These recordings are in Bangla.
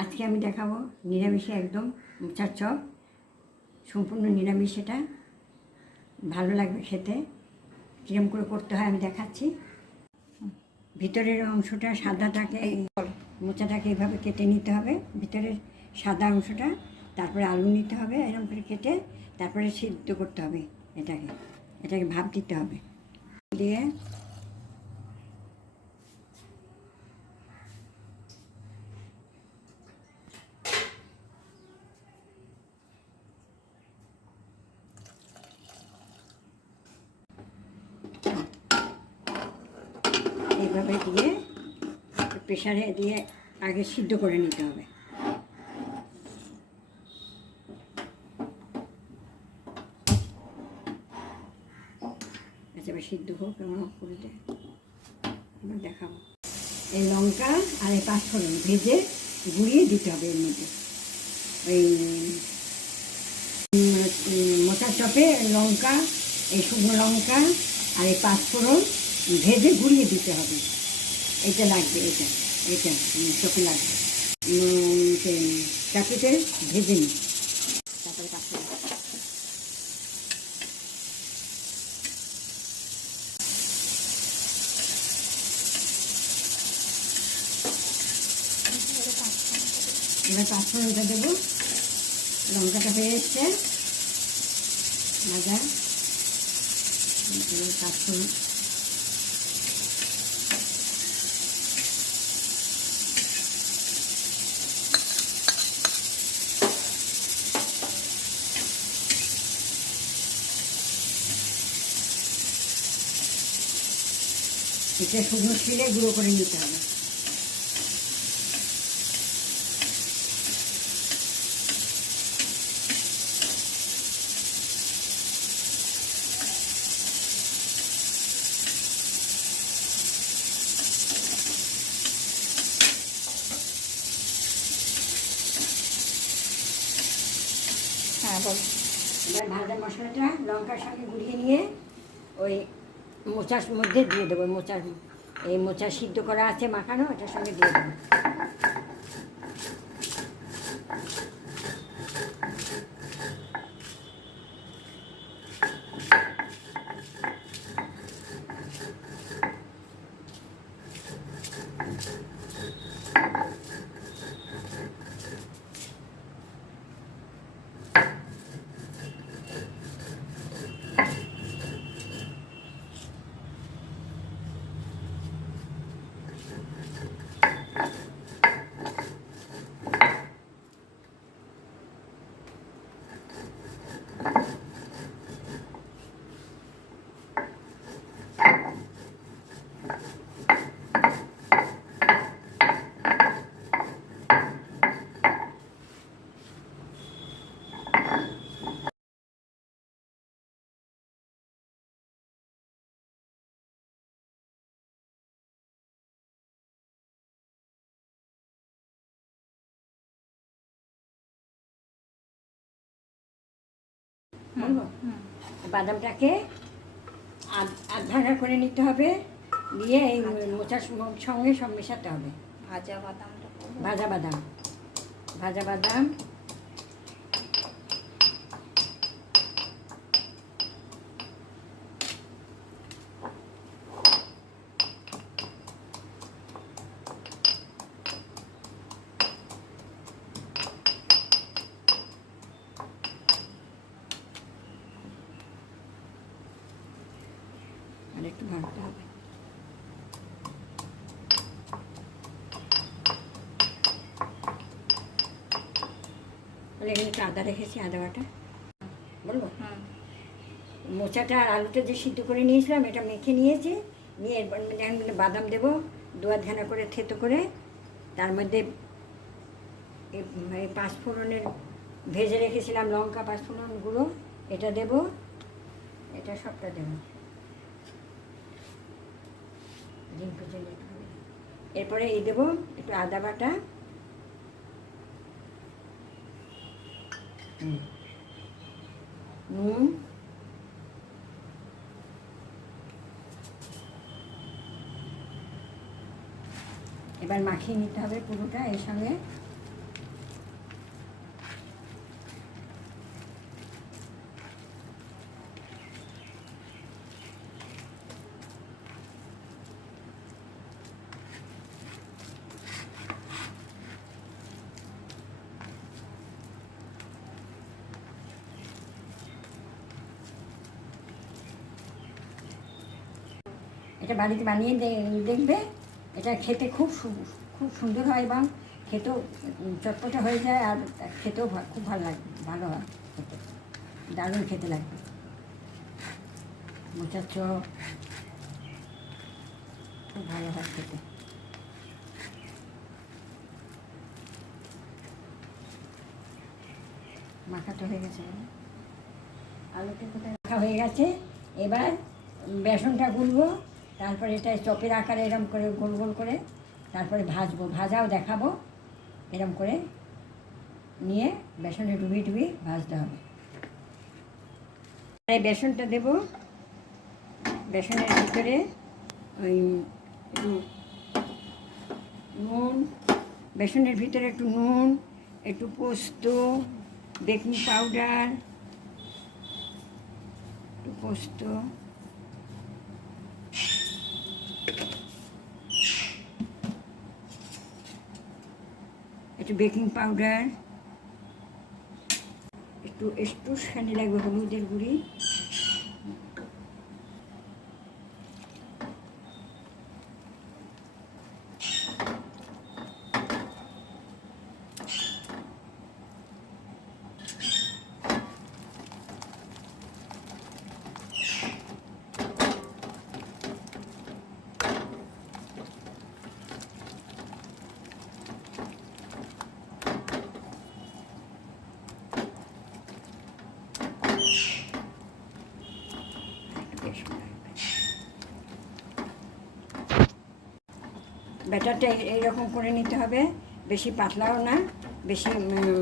আজকে আমি দেখাবো নিরামিষে একদম মোচার চপ, সম্পূর্ণ নিরামিষ। এটা ভালো লাগবে খেতে। কিরম করে করতে হয় আমি দেখাচ্ছি। ভিতরের অংশটা সাদাটাকে, মোচাটাকে এইভাবে কেটে নিতে হবে, ভিতরের সাদা অংশটা। তারপরে আলু নিতে হবে এরকম করে কেটে, তারপরে সিদ্ধ করতে হবে। এটাকে ভাপ দিতে হবে দিয়ে এইভাবে দিয়ে প্রেশারে দিয়ে আগে সিদ্ধ করে নিতে হবে। আচ্ছা, এবার সিদ্ধ হোক, আমরা করে এবার দেখাবো। এই লঙ্কা আর এই পাঁচফোড়ন ভেজে গুঁড়িয়ে দিতে হবে এর মধ্যে। ওই মোচার চপে লঙ্কা, এই শুকনো লঙ্কা আর এই পাঁচফোড়ন ভেজে গুঁড়িয়ে দিতে হবে। এটা লাগবে, এটা চপে লাগবে। চাকুতে ভেজে নিই, তারপরে পাঁচফোড়ন এবার পাঁচফোড়নটা দেবো। লঙ্কাটা হয়ে এসছে ভাজা। এবার পাঁচফোড়ন এটা শুকনো শিলে গুঁড়ো করে নিতে হবে। হ্যাঁ বল। এবার ভাজা মশলাটা লঙ্কার সঙ্গে গুঁড়িয়ে নিয়ে ওই মোচার মধ্যে দিয়ে দেবো। মোচা সিদ্ধ করা আছে মাখানো, এটার সঙ্গে দিয়ে দেবো। বাদামটাকে আধ ভাঙা করে নিতে হবে, দিয়ে এই মোচার সঙ্গে সব মেশাতে হবে। ভাজা বাদাম আর একটু ভাজতে হবে। এখানে একটু আদা রেখেছি, আদা বাটা বলবো। মোচাটা আর আলুটা যে সিদ্ধ করে নিয়েছিলাম, এটা মেখে নিয়েছি। নিয়ে এরপর বাদাম দেবো, দু আধখানা করে থেতো করে। তার মধ্যে এই পাঁচফোড়নের ভেজে রেখেছিলাম লঙ্কা, পাঁচফোড়ন গুঁড়ো, এটা দেব। এটা সবটা দেবো। এরপরে এই দেবো একটু আদা বাটা, নুন, এবার মাখিয়ে নিতে হবে পুরোটা এর সঙ্গে। এটা বাড়িতে বানিয়ে দেখবে। এটা খেতে খুব সুন্দর হয় এবং খেতেও চটপটে হয়ে যায়, আর খেতেও খুব ভালো লাগবে, ভালো হয় খেতে, দারুণ খেতে লাগবে। মোচার চপ খুব ভালো হয় খেতে। মাখাটা হয়ে গেছে, আলুটা কোথায় মাখা হয়ে গেছে। এবার বেসনটা গুলবো, তারপরে এটা চপের আকারে এরম করে গোল গোল করে তারপরে ভাজবো, ভাজাও দেখাবো। এরম করে নিয়ে বেসনে ডুবিয়ে ডুবিয়ে ভাজতে হবে। এই বেসনটা দেব, বেসনের ভিতরে ওই একটু নুন, বেসনের ভিতরে একটু নুন, একটু পোস্ত, বেকিং পাউডার, একটু পোস্ত, একটু বেকিং পাউডার, একটুখানি লাগবে হলুদের গুঁড়ি, ব্যাটারটা এইরকম করে নিতে হবে, বেশি পাতলাও না, বেশি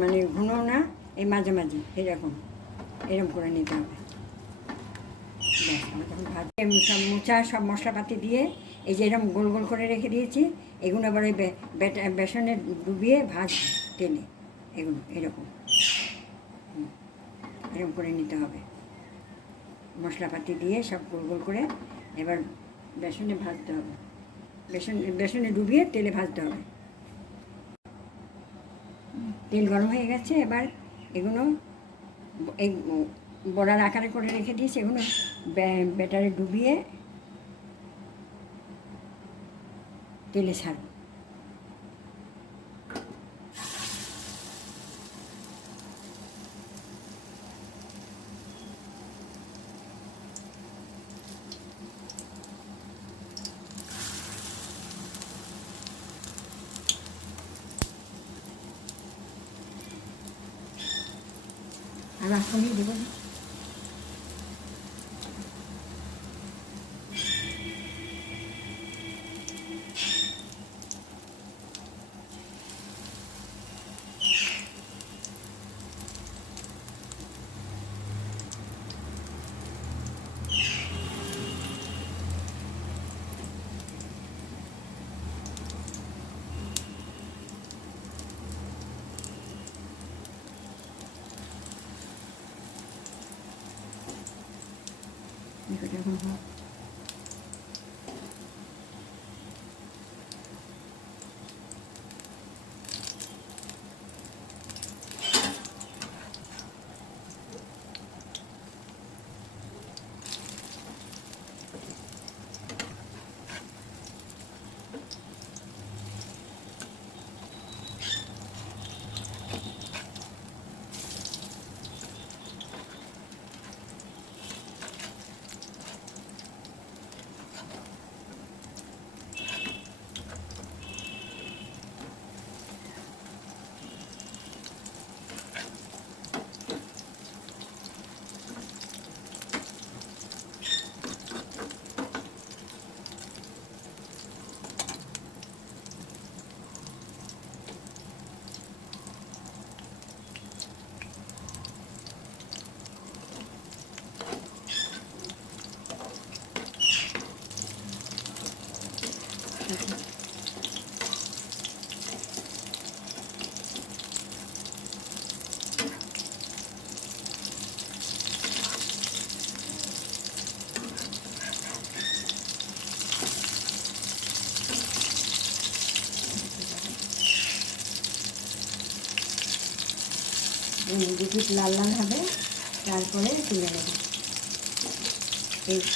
মানে ঘনও না, এই মাঝামাঝি এরকম করে নিতে হবে। ব্যাস, আমরা তখন সব মোচা সব মশলাপাতি দিয়ে এই যে এরকম গোল গোল করে রেখে দিয়েছি, এগুলো আবার ওই বেসনে ডুবিয়ে ভাজবো তেলে, এগুলো এরকম করে নিতে হবে। মশলাপাতি দিয়ে সব গোল গোল করে এবার বেসনে ভাজতে হবে, বেসনে ডুবিয়ে তেলে ভাজতে হবে। তেল গরম হয়ে গেছে, এবার এগুলো এই বড়ার আকারে করে রেখে দিয়েছি, এগুলো ব্যাটারে ডুবিয়ে তেলে ছাড়ব। আর এখনই দেবো না, এখন দুটি লাল লাল হবে, তারপরে তুলে নেব।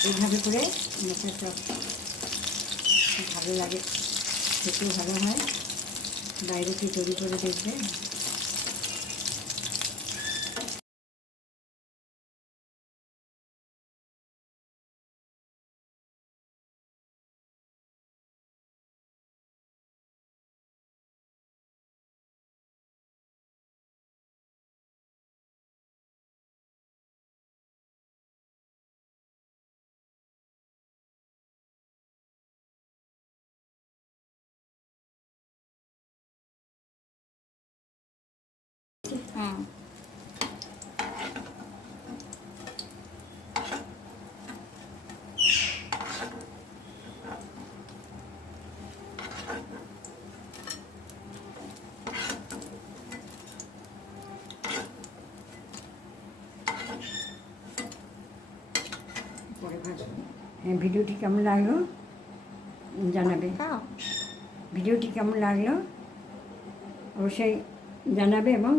এইভাবে করে মোচার চপ ভালো লাগে, খেতেও ভালো হয়। বাইরে কি তৈরি করে দেখবে। হুম। পরে ভাজবো। হ্যাঁ, ভিডিওটি কেমন লাগলো জানাবে। খাও। ভিডিওটি কেমন লাগলো অবশ্যই জানাবে এবং